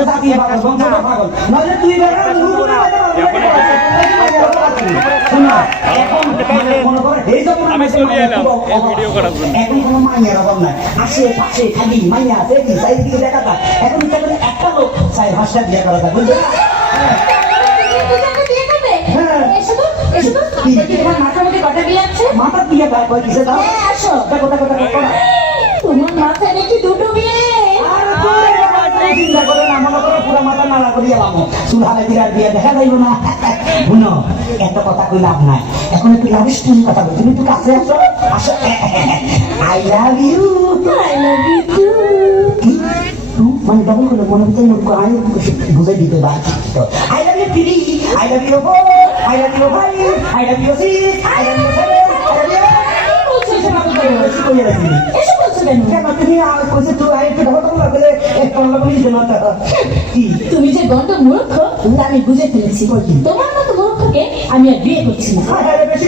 একটা জাতি পাগল বংশ পাগল নইলে তুই বেটা শোনা এখন মনে করে এই যখন আমি চলে এলাম এই ভিডিও করার জন্য। এখন কোনো মাইয়ার অভাব নাই আশেপাশে খালি মাইয়া আছে কি সাইড দিকে দেখা যায় এখন ইচ্ছা করে একটা লোক চাই ভাষা বিয়ে করা যায় বুঝলি মাথা দিয়ে গায়ে কয় কিসে দাও দেখো দেখো দেখো তোমার মাথায় নাকি দুটো বিয়ে চিন্তা করে না মনে করো পুরো মাথা নাড়া করিয়া লামো চুল হালে বিরাট দিয়ে দেখা যাইব না শুনো এত কথা কই লাভ নাই এখন একটু লাভ স্টোরি কথা বল তুমি একটু কাছে আসো আসো আই লাভ ইউ মানে ডবল করে মনে হচ্ছে আমি বুঝে দিতে পারছি তো আই লাভ ইউ পিরি I love you four I love you five I love you six I love you seven I love you তুমি যে গন্ড মূর্খ আমি বুঝে ফেলেছি তোমার মতো মূর্খকে আমি আর বিয়ে করছি না বেশি